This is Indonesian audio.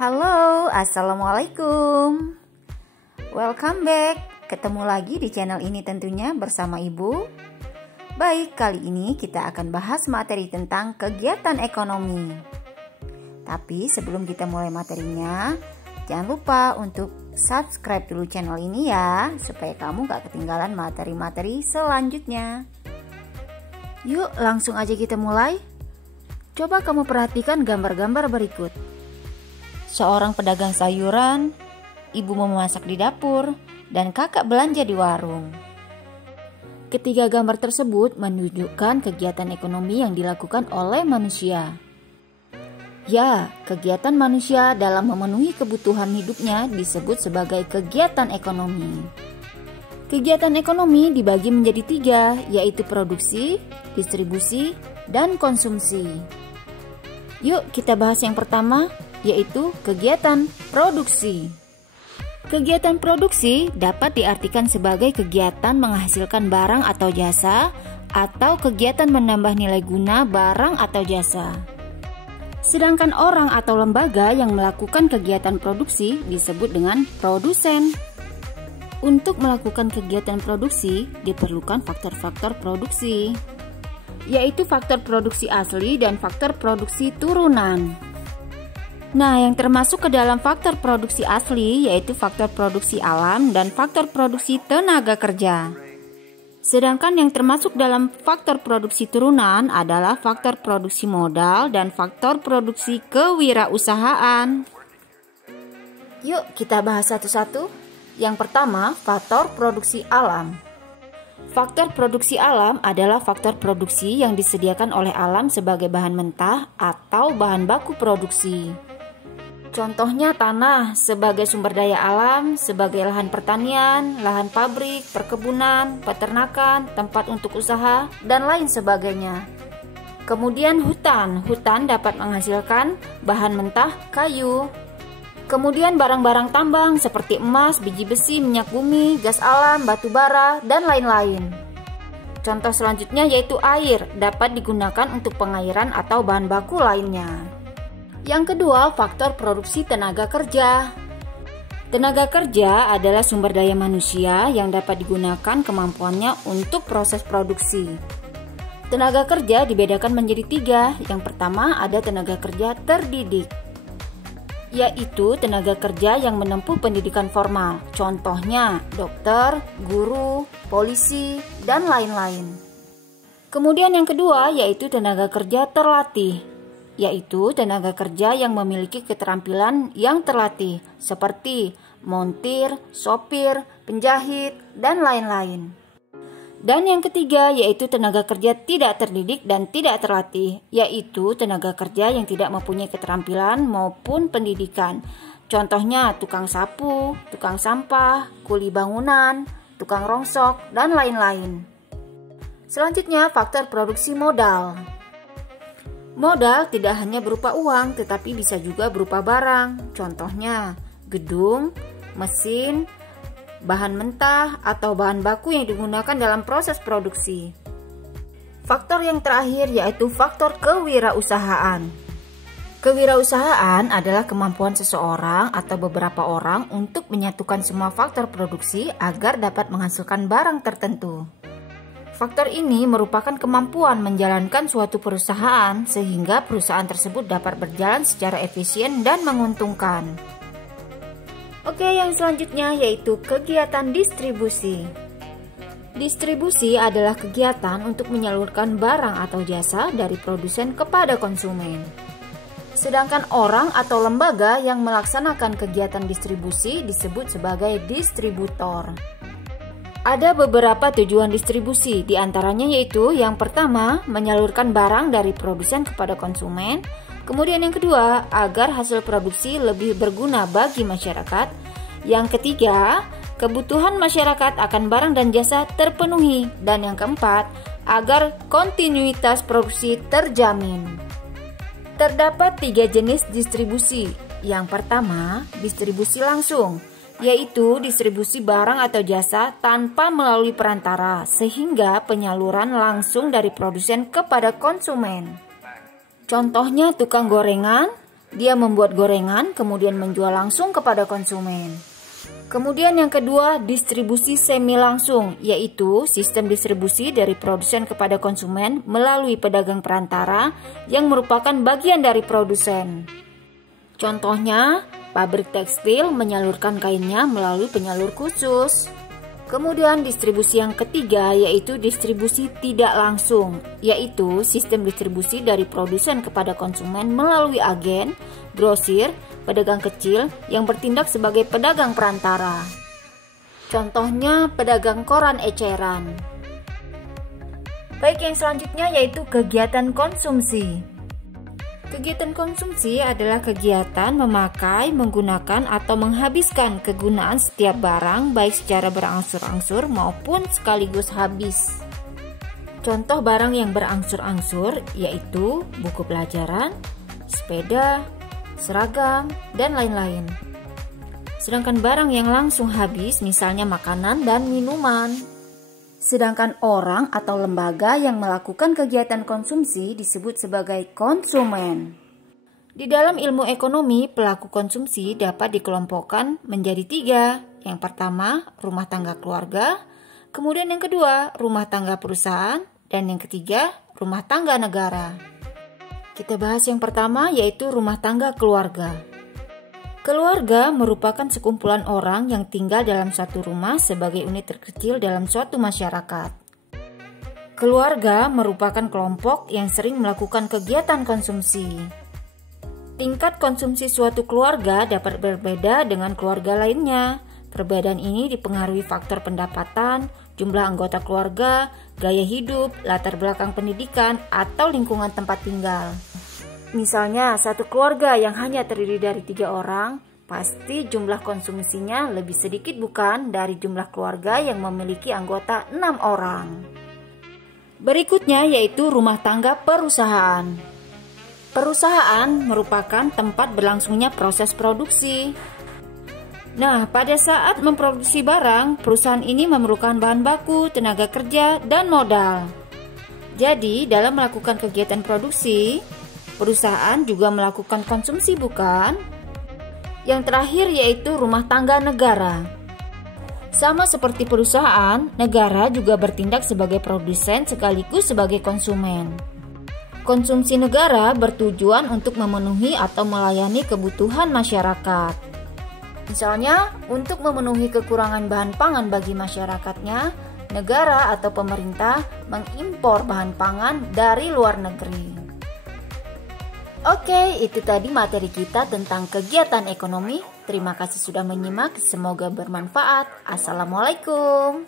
Halo, assalamualaikum. Welcome back. Ketemu lagi di channel ini tentunya bersama Ibu. Baik, kali ini kita akan bahas materi tentang kegiatan ekonomi. Tapi sebelum kita mulai materinya, jangan lupa untuk subscribe dulu channel ini ya, supaya kamu gak ketinggalan materi-materi selanjutnya. Yuk, langsung aja kita mulai. Coba kamu perhatikan gambar-gambar berikut. Seorang pedagang sayuran, ibu memasak di dapur, dan kakak belanja di warung. Ketiga gambar tersebut menunjukkan kegiatan ekonomi yang dilakukan oleh manusia. Ya, kegiatan manusia dalam memenuhi kebutuhan hidupnya disebut sebagai kegiatan ekonomi. Kegiatan ekonomi dibagi menjadi tiga, yaitu produksi, distribusi, dan konsumsi. Yuk kita bahas yang pertama, yaitu kegiatan produksi. Kegiatan produksi dapat diartikan sebagai kegiatan menghasilkan barang atau jasa, atau kegiatan menambah nilai guna barang atau jasa. Sedangkan orang atau lembaga yang melakukan kegiatan produksi disebut dengan produsen. Untuk melakukan kegiatan produksi diperlukan faktor-faktor produksi, yaitu faktor produksi asli dan faktor produksi turunan. Nah, yang termasuk ke dalam faktor produksi asli yaitu faktor produksi alam dan faktor produksi tenaga kerja. Sedangkan yang termasuk dalam faktor produksi turunan adalah faktor produksi modal dan faktor produksi kewirausahaan. Yuk kita bahas satu-satu. Yang pertama, faktor produksi alam. Faktor produksi alam adalah faktor produksi yang disediakan oleh alam sebagai bahan mentah atau bahan baku produksi. Contohnya tanah sebagai sumber daya alam, sebagai lahan pertanian, lahan pabrik, perkebunan, peternakan, tempat untuk usaha, dan lain sebagainya. Kemudian hutan dapat menghasilkan bahan mentah kayu. Kemudian barang-barang tambang seperti emas, biji besi, minyak bumi, gas alam, batu bara, dan lain-lain. Contoh selanjutnya yaitu air, dapat digunakan untuk pengairan atau bahan baku lainnya. Yang kedua, faktor produksi tenaga kerja. Tenaga kerja adalah sumber daya manusia yang dapat digunakan kemampuannya untuk proses produksi. Tenaga kerja dibedakan menjadi tiga. Yang pertama ada tenaga kerja terdidik, yaitu tenaga kerja yang menempuh pendidikan formal. Contohnya dokter, guru, polisi, dan lain-lain. Kemudian yang kedua yaitu tenaga kerja terlatih, yaitu tenaga kerja yang memiliki keterampilan yang terlatih seperti montir, sopir, penjahit, dan lain-lain. Dan yang ketiga yaitu tenaga kerja tidak terdidik dan tidak terlatih, yaitu tenaga kerja yang tidak mempunyai keterampilan maupun pendidikan. Contohnya tukang sapu, tukang sampah, kuli bangunan, tukang rongsok, dan lain-lain. Selanjutnya faktor produksi modal. Modal tidak hanya berupa uang, tetapi bisa juga berupa barang. Contohnya gedung, mesin, bahan mentah, atau bahan baku yang digunakan dalam proses produksi. Faktor yang terakhir yaitu faktor kewirausahaan. Kewirausahaan adalah kemampuan seseorang atau beberapa orang untuk menyatukan semua faktor produksi agar dapat menghasilkan barang tertentu. Faktor ini merupakan kemampuan menjalankan suatu perusahaan sehingga perusahaan tersebut dapat berjalan secara efisien dan menguntungkan. Oke, yang selanjutnya yaitu kegiatan distribusi. Distribusi adalah kegiatan untuk menyalurkan barang atau jasa dari produsen kepada konsumen. Sedangkan orang atau lembaga yang melaksanakan kegiatan distribusi disebut sebagai distributor. Ada beberapa tujuan distribusi, diantaranya yaitu yang pertama, menyalurkan barang dari produsen kepada konsumen. Kemudian yang kedua, agar hasil produksi lebih berguna bagi masyarakat. Yang ketiga, kebutuhan masyarakat akan barang dan jasa terpenuhi. Dan yang keempat, agar kontinuitas produksi terjamin. Terdapat tiga jenis distribusi. Yang pertama, distribusi langsung, yaitu distribusi barang atau jasa tanpa melalui perantara, sehingga penyaluran langsung dari produsen kepada konsumen. Contohnya tukang gorengan, Dia membuat gorengan kemudian menjual langsung kepada konsumen. Kemudian yang kedua, distribusi semi langsung, yaitu sistem distribusi dari produsen kepada konsumen melalui pedagang perantara yang merupakan bagian dari produsen. Contohnya, pabrik tekstil menyalurkan kainnya melalui penyalur khusus. Kemudian distribusi yang ketiga yaitu distribusi tidak langsung, yaitu sistem distribusi dari produsen kepada konsumen melalui agen, grosir, pedagang kecil yang bertindak sebagai pedagang perantara. Contohnya pedagang koran eceran. Baik, yang selanjutnya yaitu kegiatan konsumsi. Kegiatan konsumsi adalah kegiatan memakai, menggunakan, atau menghabiskan kegunaan setiap barang baik secara berangsur-angsur maupun sekaligus habis. Contoh barang yang berangsur-angsur yaitu buku pelajaran, sepeda, seragam, dan lain-lain. Sedangkan barang yang langsung habis misalnya makanan dan minuman. Sedangkan orang atau lembaga yang melakukan kegiatan konsumsi disebut sebagai konsumen. Di dalam ilmu ekonomi, pelaku konsumsi dapat dikelompokkan menjadi 3. Yang pertama, rumah tangga keluarga. Kemudian yang kedua, rumah tangga perusahaan. Dan yang ketiga, rumah tangga negara. Kita bahas yang pertama yaitu rumah tangga keluarga. Keluarga merupakan sekumpulan orang yang tinggal dalam satu rumah sebagai unit terkecil dalam suatu masyarakat. Keluarga merupakan kelompok yang sering melakukan kegiatan konsumsi. Tingkat konsumsi suatu keluarga dapat berbeda dengan keluarga lainnya. Perbedaan ini dipengaruhi faktor pendapatan, jumlah anggota keluarga, gaya hidup, latar belakang pendidikan, atau lingkungan tempat tinggal. Misalnya, satu keluarga yang hanya terdiri dari 3 orang, pasti jumlah konsumsinya lebih sedikit bukan dari jumlah keluarga yang memiliki anggota 6 orang. Berikutnya yaitu rumah tangga perusahaan. Perusahaan merupakan tempat berlangsungnya proses produksi. Nah, pada saat memproduksi barang, perusahaan ini memerlukan bahan baku, tenaga kerja, dan modal. Jadi, dalam melakukan kegiatan produksi, perusahaan juga melakukan konsumsi, bukan? Yang terakhir yaitu rumah tangga negara. Sama seperti perusahaan, negara juga bertindak sebagai produsen sekaligus sebagai konsumen. Konsumsi negara bertujuan untuk memenuhi atau melayani kebutuhan masyarakat. Misalnya, untuk memenuhi kekurangan bahan pangan bagi masyarakatnya, negara atau pemerintah mengimpor bahan pangan dari luar negeri. Oke, itu tadi materi kita tentang kegiatan ekonomi. Terima kasih sudah menyimak, semoga bermanfaat. Assalamualaikum.